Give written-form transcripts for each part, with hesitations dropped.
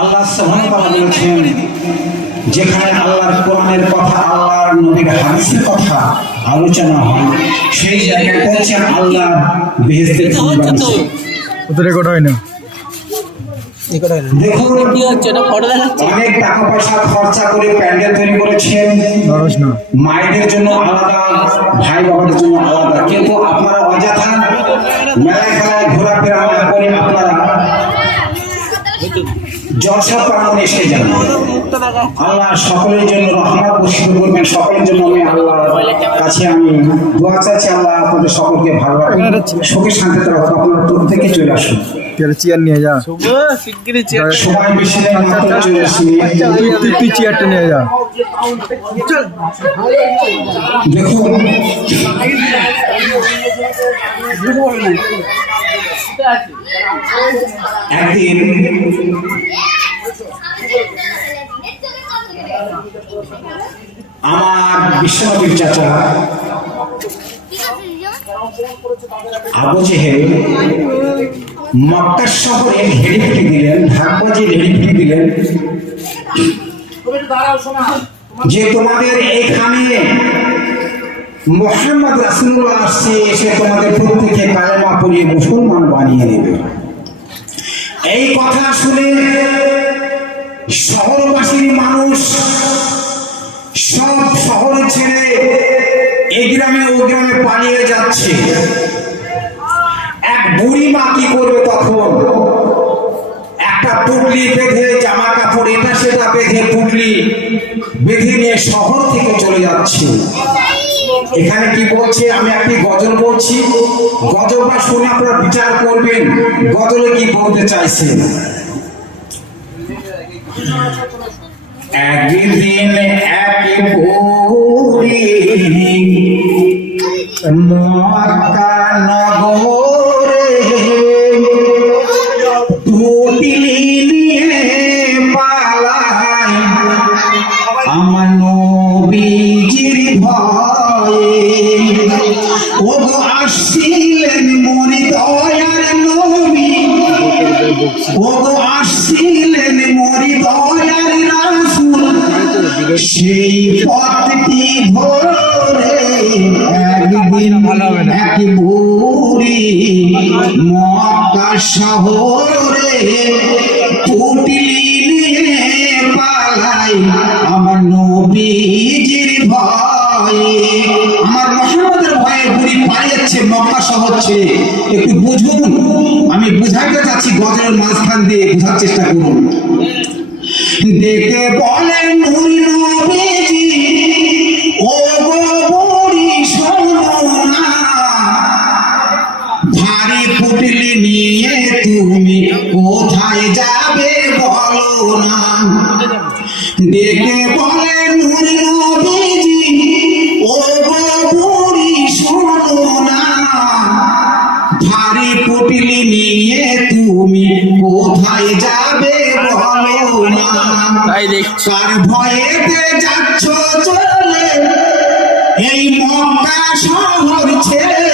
আল্লাহ সুবহানাহু ওয়া তাআলা বলেছেন, যেখানে আল্লাহর কোরআনের কথা, আল্লাহর নবীর হাদিসের কথা আলোচনা হয়, সেই জায়গাটা হচ্ছে আল্লাহ বেহেশতের ওটা রেকর্ড হয় না। দেখুন, অনেক টাকা পয়সা খরচা করে প্যান্ডেল তৈরি করেছেন, মায়েদের জন্য আলাদা, ভাই বাবাদের জন্য আলাদা, কিন্তু আপনারা অযথা মেলায় খেলায় ঘোরাফেরা না করে আপনারা জলসা প্রাঙ্গণে এসে যান। আল্লাহ সকলের জন্য রহমত বর্ষিত করবেন, সকলের জন্য আমি আল্লাহর কাছে আমি দোয়া চাইছি, আল্লাহ আপনাদের সকলকে ভালো রাখুন, সুখে শান্তিতে রাখুন। আপনারা প্রত্যেকে চলে আসুন, চেয়ার নিয়ে যা, সবাই বেশি মাত্র চলে আসুন। তুই চেয়ারটা নিয়ে যা। দেখুন, একদিন আমার বিশ্বনবীর চাচা আবু জেহেল মক্কা শহরে হেলিফিটি দিলেন, ঢাকবাজি হেলিফিটি দিলেন যে তোমাদের এখানে মুহাম্মদ রাসূলুল্লাহ আসছে, এসে তোমাদের প্রত্যেককে কালেমা পড়িয়ে মুসলমান বানিয়ে দেবে। এই কথা শুনে শহরবাসীর মানুষ সব শহর ছেড়ে এই গ্রামে ও গ্রামে পালিয়ে যাচ্ছে। এক বুড়ি মা কি করবে তখন? একটা পুটলি বেঁধে, জামা কাপড় এটা সেটা বেঁধে, পুটলি বেঁধে নিয়ে শহর থেকে চলে যাচ্ছে। এখানে কি বলছে, আমি একটি গজল বলছি, গজলটা শুনে আপনারা বিচার করবেন গজলে কি বলতে চাইছে। একদিন এক বুড়ি মক্কা নগরে পুটলি নিয়ে পালায় আমার নবীজির ভয়ে। ও গো আসছিলেন মরি দয়ার নবী, ও গো আসছিলেন মরি দয়ার রাসূল, সেই পথটি ধরে একদিন এক বুড়ি মক্কা শহরে পুটলি নিয়ে পালায় আমার নবীজির ভয়ে। আমার মুহাম্মদের ভয়ে বুড়ি পালিয়েছে মক্কা শহর ছেড়ে। একটু বুঝুন, আমি বুঝাইতে চাচ্ছি, গজলের মাঝখান দিয়ে বোঝার চেষ্টা করুন। দেখে বলেন নূর নবীজি, ও গো বুড়ি শোনো না, ভারী পুটলি নিয়ে তুমি কোথায় যাবে বলো না। দেখে বলেন নূর নবীজি, ও গো বুড়ি শোনো না, ভারী পুটলি নিয়ে তুমি কোথায় যাবে বলো না। কার ভয়েতে যাচ্ছ চলে এই মক্কা শহর ছেড়ে,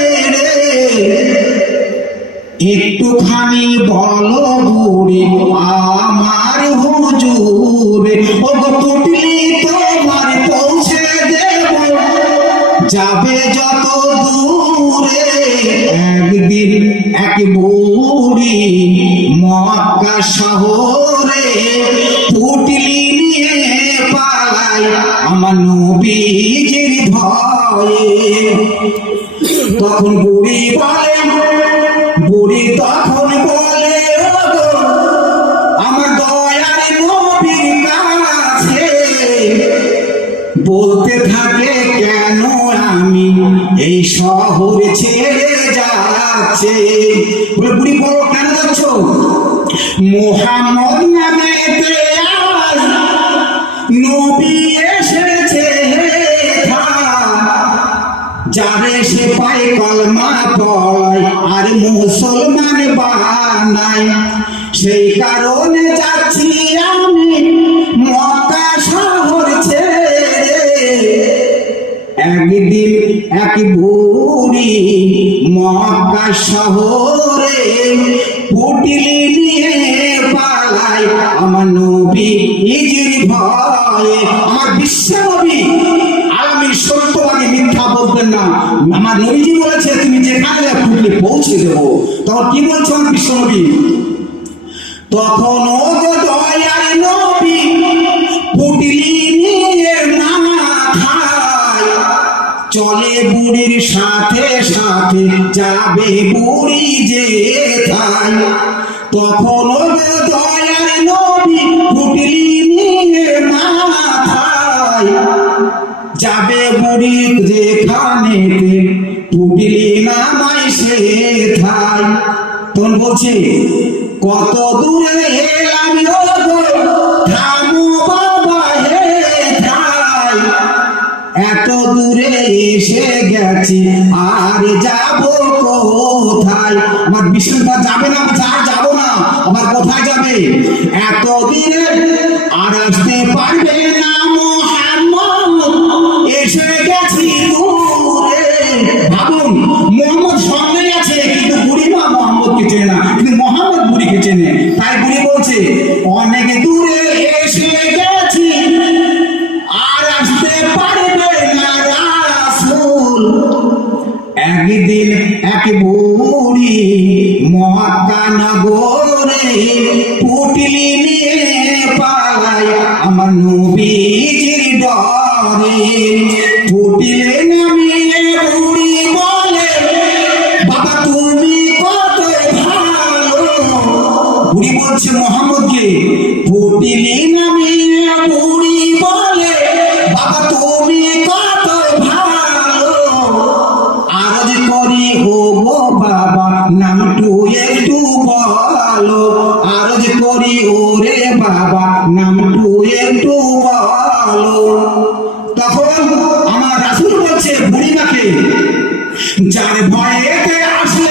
একটুখানি বলো বুড়ি আমার হুজুরে। ও গো পুটলি তোমার পৌঁছে দেব, যাবে যত দূরে। একদিন এক বুড়ি মক্কা শহরে পুটলি নিয়ে পালায় আমার নবীজির ভয়ে। তখন বুড়ি বলে, বুড়ি তখন বলে, ও গো আমার দয়ার নবীর কাছে বলতে থাকে, কেন আমি এই শহর ছেড়ে যাচ্ছে। বলে বুড়ি বলো কেন যাচ্ছ? মুহাম্মদ নামে নবী এসেছে, যারে সে পায় কলমা পড়ায় আর মুসলমান বানায়, সেই কারণে যাচ্ছি আমি মক্কা শহর ছেড়ে। একদিন এক বুড়ি মক্কা শহরে পুটলি নিয়ে পালায় আমার আমার নবী ইজির ভয়ে, আমার বিশ্ব নবী আর আমি সত্যবাদী, মিথ্যা বলতেন না। আমার নবীজি বলেছে তুমি যেখানে পুটলি পৌঁছে দেবো। তখন কি বলছো আমার বিশ্ব নবী? তখন ও গো দয়ার নবী পুটলি নিয়ে মাথায় চলে বুড়ির সাথে সাথে যাবে বুড়ি যে তাই। তখন ও গো দয়ার নবী পুটলি নিয়ে মাথায় যাবে বুড়ি যেখানে পুটলি নামাই সে থাই। তখন বলছে কত দূরে এলাম গো থামো বাবা হে থাই, এত দূরে এসে গেছি আর যাব কোথায়? আমার বিষ্ণুটা যাবে না, যাবো না, আবার কোথায় যাবে? এত দিনে আর আসতে পারবে না মোহাম্মদ, এসে গেছি দূরে। ভাবুন, মোহাম্মদ সামনে আছে কিন্তু বুড়ি মা মোহাম্মদকে চেনে না, কিন্তু মোহাম্মদ বুড়িকে চেনে। তাই বুড়ি বলছে অনেক দূরে এসে গেছি আর আসতে পারবে না রাসূল। একদিন এক বুড়ি মক্কা নগরে পুটলি নিয়ে পালায় আমার নবীজির ডরে। পুটলে নামিয়ে বুড়ি বলে বাবা তুমি কত ভালো। বুড়ি বলছে মোহাম্মদকে, পুটলি নামিয়ে বুড়ি বলে বাবা তুমি কত ভালো। আরজ করি ও গো বাবা নামটু একটু বলো, আরজ করি ওরে বাবা নামটু একটু বলো। তখন আমার রাসূল বলছে বুড়িমাকে, যার ভয়েতে আসলে